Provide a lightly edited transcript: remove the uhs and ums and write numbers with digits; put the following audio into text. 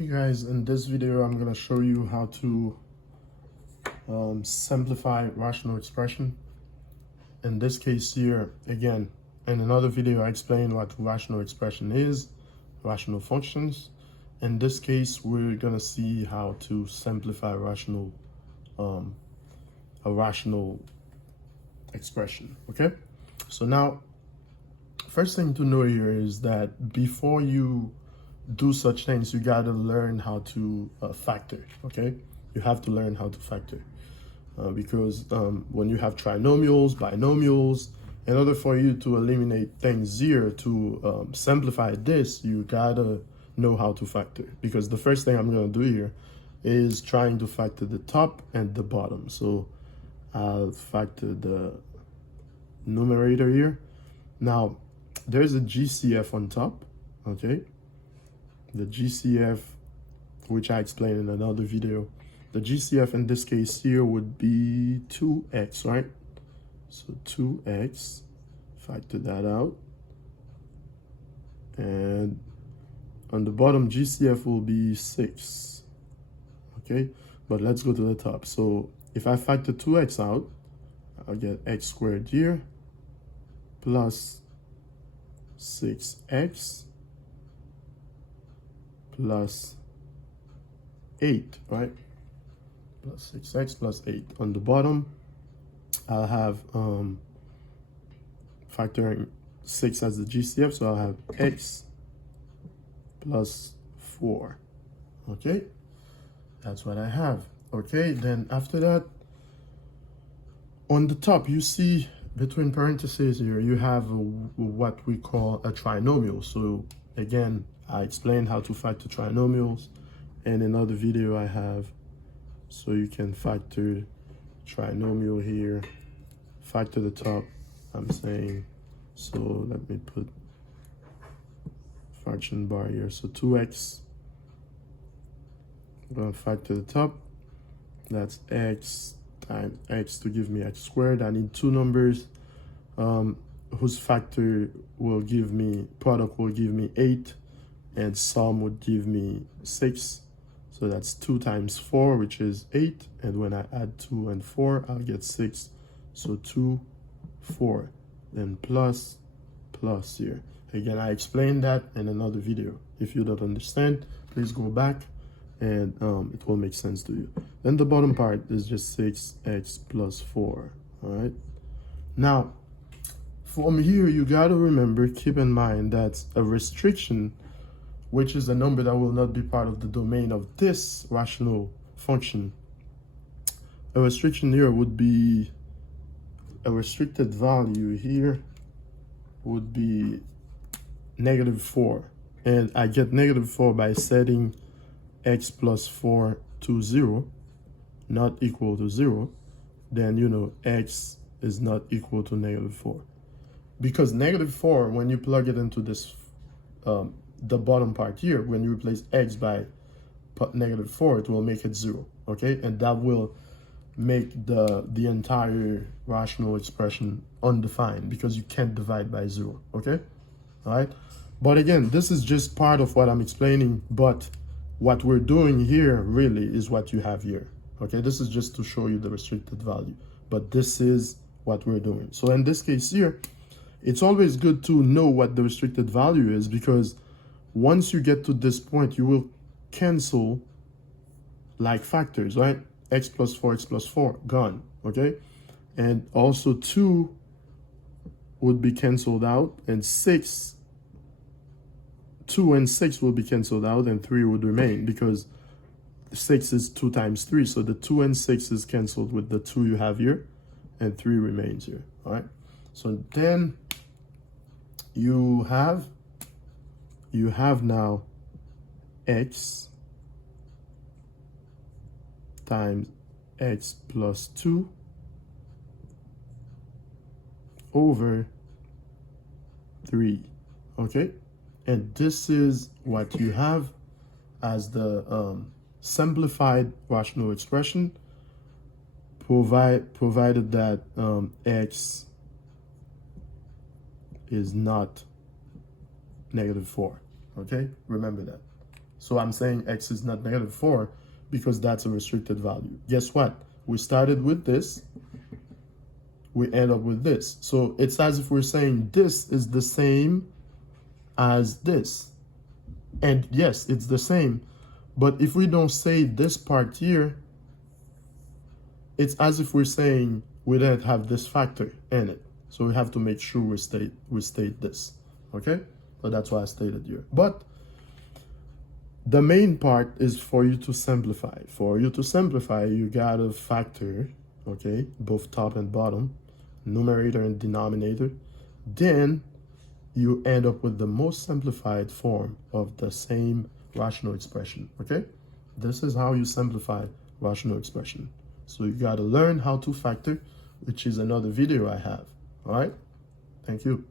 Hey guys, in this video I'm going to show you how to simplify rational expression. In this case here, again, in another video I explained what rational expression is, rational functions. In this case, we're going to see how to simplify a rational expression, okay? So now, first thing to know here is that before you do such things, you got to learn how to factor, okay? You have to learn how to factor because when you have trinomials, binomials, in order for you to eliminate things here, to simplify this, you got to know how to factor, because the first thing I'm going to do here is trying to factor the top and the bottom. So I'll factor the numerator here. Now, there's a GCF on top, okay? The GCF, which I explained in another video, the GCF in this case here would be 2x, right? So 2x, factor that out. And on the bottom, GCF will be 6, okay? But let's go to the top. So if I factor 2x out, I'll get x squared here plus 6x plus 8, right? Plus 6x plus 8. On the bottom, I'll have factoring 6 as the GCF, so I'll have x plus 4. Okay, that's what I have. Okay, then after that, on the top, you see between parentheses here, you have what we call a trinomial. So again, I explained how to factor trinomials in another video I have. So you can factor trinomial here, factor the top, I'm saying. So let me put fraction bar here. So 2x, I'm going to factor the top. That's x times x to give me x squared. I need two numbers whose factor will give me, product will give me 8. And sum would give me 6. So that's 2 times 4, which is 8. And when I add 2 and 4, I'll get 6. So 2, 4. Then plus here. Again, I explained that in another video. If you don't understand, please go back and it will make sense to you. Then the bottom part is just 6x plus 4. All right. Now, from here, you got to remember, keep in mind that a restriction, which is a number that will not be part of the domain of this rational function. A restriction here would be, a restricted value here would be -4. And I get -4 by setting x plus 4 to 0, not equal to 0. Then, you know, x is not equal to -4. Because -4, when you plug it into this, the bottom part here, when you replace x by -4, it will make it 0, okay? And that will make the entire rational expression undefined, because you can't divide by 0, okay? All right? But again, this is just part of what I'm explaining, but what we're doing here really is what you have here, okay? This is just to show you the restricted value, but this is what we're doing. So in this case here, it's always good to know what the restricted value is, because once you get to this point, you will cancel like factors, right? X plus 4, x plus 4, gone, okay? And also 2 would be canceled out, and 2 and 6 will be canceled out, and 3 would remain, because 6 is 2 times 3. So the 2 and 6 is canceled with the 2 you have here, and 3 remains here, all right? So then you have now x times x plus 2 over 3, okay? And this is what you have as the simplified rational expression, provided that x is not -4, okay? Remember that. So I'm saying x is not negative 4 because that's a restricted value. Guess what? We started with this, we end up with this. So it's as if we're saying this is the same as this. And yes, it's the same. But if we don't say this part here, it's as if we're saying we don't have this factor in it. So we have to make sure we state this. Okay? So that's why I stated here. But the main part is for you to simplify. For you to simplify, you gotta factor, okay, both top and bottom, numerator and denominator. Then you end up with the most simplified form of the same rational expression, okay? This is how you simplify rational expression. So you gotta learn how to factor, which is another video I have, all right? Thank you.